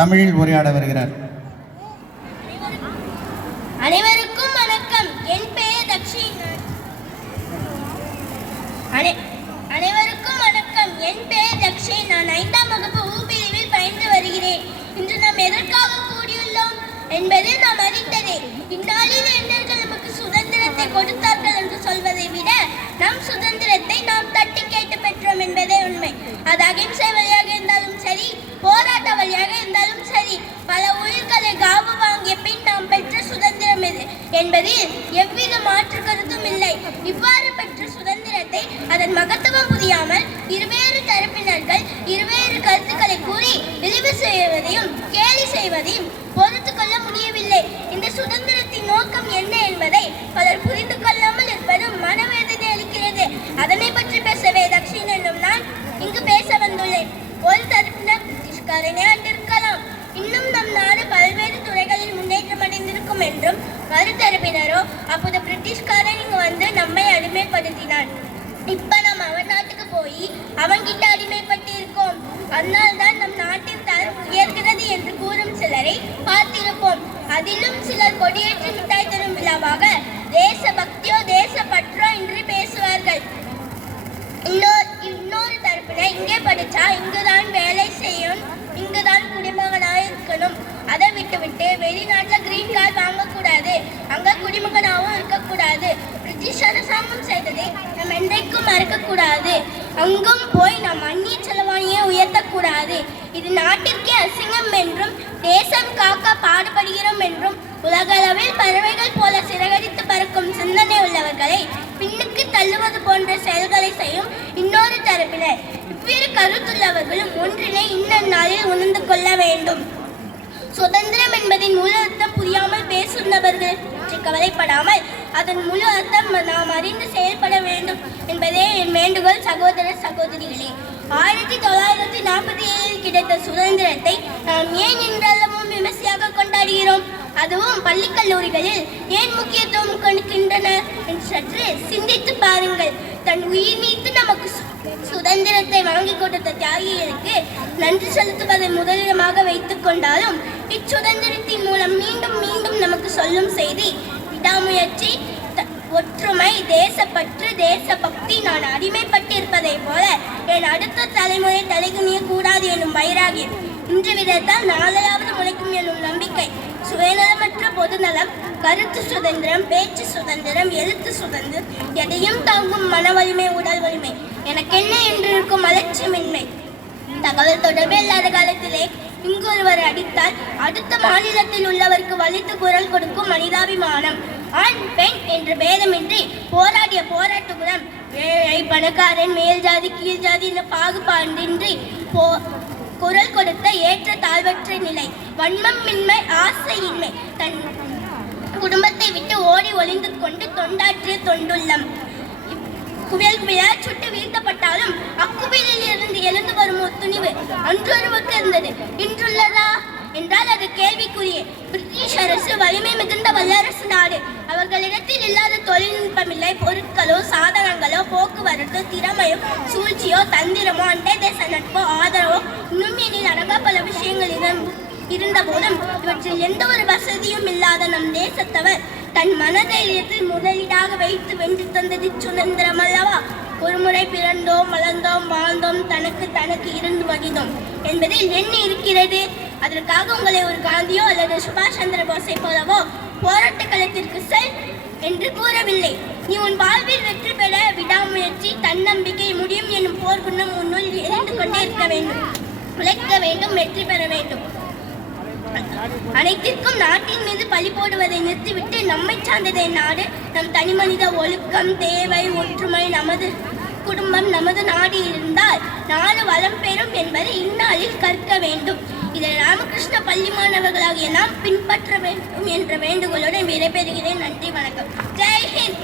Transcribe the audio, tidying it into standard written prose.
தமிழில் உரையாட வருகிறார். அனைவருக்கும் வணக்கம். என் பெயர் தக்ஷி. நான் 5ஆம் வகுப்பு பிரிவில் பயின்று வருகிறேன். இன்று நாம் எதற்காக கூடியுள்ளோம் என்பது நாம் அறிந்ததே. இந்நாளில் இளைஞர்கள் நமக்கு சுதந்திரத்தை கொடுத்தார்கள் என்று சொல்வதை விட நம் சுதந்திரத்தை நாம் தட்டி கேட்டு பெற்றோம் என்பதே உண்மை. அது அகிம்சை வழியாக இருந்தாலும் சரி, போராட்ட வழியாக இருந்தாலும் சரி, பல உயிர்களை காவு வாங்கிய பின் நாம் பெற்ற சுதந்திரம் இது என்பதில் எவ்வித மாற்று கருத்தும் இல்லை. இவ்வாறு பெற்ற சுதந்திரத்தை அதன் மகத்துவம் புரியாமல் இருவேறு தரப்பினர்கள் இருவேறு கருத்துக்களை கூறி இழிவு செய்வதையும் கேலி செய்வதையும் பொறுத்து கொள்ள முடியவில்லை. இந்த சுதந்திரத்தின் நோக்கம் என்ன என்பதை பலர் புரிந்து கொள்ளாமல் இருப்பது மனவேதனை அளிக்கிறது. அதனை பற்றி பேசவே தக்ஷின் என்னும் நான் இங்கு பேச வந்துள்ளேன். ஒரு தரப்பினர் பிரிட்டிஷ்காரனே அண்டிருக்கலாம், இன்னும் நம் நாடு பல்வேறு துறைகளில் முன்னேற்றம் அடைந்திருக்கும் என்றும், மறுதரப்பினரோ அப்போது பிரிட்டிஷ்காரன் இங்கு வந்து நம்மை அடிமைப்படுத்தினான், இப்ப நாம் அவன் நாட்டுக்கு போய் அவன்கிட்ட அடிமைப்பட்டு இருக்கோம், அதனால்தான் நம் நாட்டின் தரம் உயர்கிறது என்று கூறும் சிலரை பார்த்திருப்போம். அதிலும் சிலர் கொடியேற்றி மிட்டாய் தரும் விழாவாக தேச பக்தியோ தேச பற்றோ என்று பேசுவார்கள். இன்னொரு தரப்பினர் இங்கே படிச்சா இங்குதான் வேலை செய்யும், இங்குதான் குடிமகனாக இருக்கணும், அதை விட்டுவிட்டு வெளிநாட்டில் கிரீன் கார்டு வாங்கக்கூடாது, அங்கே குடிமகனாகவும் இருக்கக்கூடாது, பிரிட்டிஷ் அரசாங்கம் செய்ததை நம்ம என்றைக்கும் மறக்கக்கூடாது, அங்கும் போய் நம் அந்நிய செலவாணியை உயர்த்தக்கூடாது, இது நாட்டிற்கே அசிங்கம் என்றும் தேசம் காக்க பாடுபடுகிறோம் என்றும் உலகளவில் பறவைகள் போல சிறகடித்து பறக்கும் சிந்தனை உள்ளவர்களை பின்னுக்கு தள்ளுவது போன்ற செயல்களை செய்யும் இன்னொரு தரப்பினர். இவ்விரு கருத்துள்ளவர்களும் ஒன்றினை இன்னொரு நாளில் உணர்ந்து கொள்ள வேண்டும். சுதந்திரம் என்பதின் முழு அர்த்தம் புரியாமல் பேசுகிறவர்கள் பற்றி கவலைப்படாமல் அதன் முழு அர்த்தம் நாம் அறிந்து செயல்பட வேண்டும் என்பதே என் வேண்டுகோள். சகோதர சகோதரிகளே, 1947 கிடைத்த சுதந்திரத்தை நாம் ஏன் இன்றளவும் விமர்சையாக கொண்டாடுகிறோம்? அதுவும் பள்ளி கல்லூரிகளில் ஏன் முக்கியத்துவம் கொடுக்கின்றன என்று சற்று சிந்தித்து பாருங்கள். தன் உயிர் நீத்து நமக்கு சுதந்திரத்தை வாங்கி கொடுத்த தியாகிகளுக்கு நன்றி செலுத்துவதை முதலிடமாக வைத்துக் கொண்டாலும், இச்சுதந்திரத்தின் மூலம் மீண்டும் மீண்டும் நமக்கு சொல்லும் செய்தி விடாமுயற்சி, ஒற்றுமை, தேசப்பற்று, தேசபக்தி. நான் அடிமைப்பட்டிருப்பதை போல என் அடுத்த தலைமுறை தலைகுனிய கூடாது எனும் வைராகியம் இன்று விதத்தால் நாளையாவது முளைக்கும் எனும் நம்பிக்கை, சுயநலமற்ற பொதுநலம், கருத்து சுதந்திரம், பேச்சு சுதந்திரம், எழுத்து சுதந்திரம், எதையும் தாங்கும் மன வலிமை, உடல் வலிமை, எனக்கென்ன என்று இருக்கும் அலட்சியமின்மை, தகவல் தொடர்பே இல்லாத காலத்திலே இங்கு ஒருவர் அடித்தால் அடுத்த மாநிலத்தில் உள்ளவருக்கு வலித்து குரல் கொடுக்கும் மனிதாபிமானம், ஆண் பெண் என்ற பேதமின்றி போராடிய போராட்ட குணம், ஏழை பணக்காரன், மேல் ஜாதி கீழ் ஜாதி என்ற பாகுபாடின்றி குரல் கொடுத்த ஏற்ற தாழ்வற்ற நிலை, வன்மமின்மை, ஆசையின்மை, தன் குடும்பத்தை விட்டு ஓடி ஒளிந்து கொண்டு தொண்டாற்றிய தொண்டுள்ளம், குவியல் குவியல் சுட்டு வீழ்த்தப்பட்டாலும் அக்குவியலில் இருந்து எழுந்து வரும் துணிவு அன்றொருவருக்கு இருந்தது, இன்றுள்ளதா என்றால் அது கேள்விக்குரிய. பிரிட்டிஷ் அரசு வலிமை மிகுந்த வல்லரசு நாடு. அவர்களிடத்தில் இல்லாத தொழில்நுட்பமில்லை. பொருட்களோ சாதனங்களோ போக்குவரத்து திறமையோ சூழ்ச்சியோ தந்திரமோ அண்டை தேச நட்போ ஆதரவோ இன்னும் எனில் அடங்கா பல விஷயங்கள் இருந்த போதும் இவற்றில் எந்த ஒரு வசதியும் இல்லாத நம் தேசத்தவர் தன் மனதைரியத்தில் முதலீடாக வைத்து வென்று தந்தது சுதந்திரம் அல்லவா? ஒருமுறை பிறந்தோம், வளர்ந்தோம், வாழ்ந்தோம், தனக்கு தனக்கு இருந்து வகிதோம் என்பதில் என்ன இருக்கிறது? அதற்காக உங்களை ஒரு காந்தியோ அல்லது சுபாஷ் சந்திர போஸை போலவோ போராட்ட களத்திற்கு செல் என்று கூறவில்லை. நீ உன் வாழ்வில் வெற்றி பெற விடாமுயற்சி, தன்னம்பிக்கை, முடியும் என்னும் போர்க்குணம் முன்னுள் எரிந்து கொண்டே இருக்க வேண்டும், உழைக்க வேண்டும், வெற்றி பெற வேண்டும். அனைத்திற்கும் நாட்டின் மீது பழி போடுவதை நிறுத்திவிட்டு நம்மை சார்ந்ததை நாடு, நம் தனி மனித ஒழுக்கம், தேவை, ஒற்றுமை, நமது குடும்பம், நமது நாடு இருந்தால் நாடு வளம் பெறும் என்பதை இந்நாளில் கற்க வேண்டும். இதை ராமகிருஷ்ண பள்ளி மாணவர்களாகிய நாம் பின்பற்ற வேண்டும் என்ற வேண்டுகோளுடன் விடைபெறுகிறேன். நன்றி, வணக்கம். ஜெய் ஹிந்த்.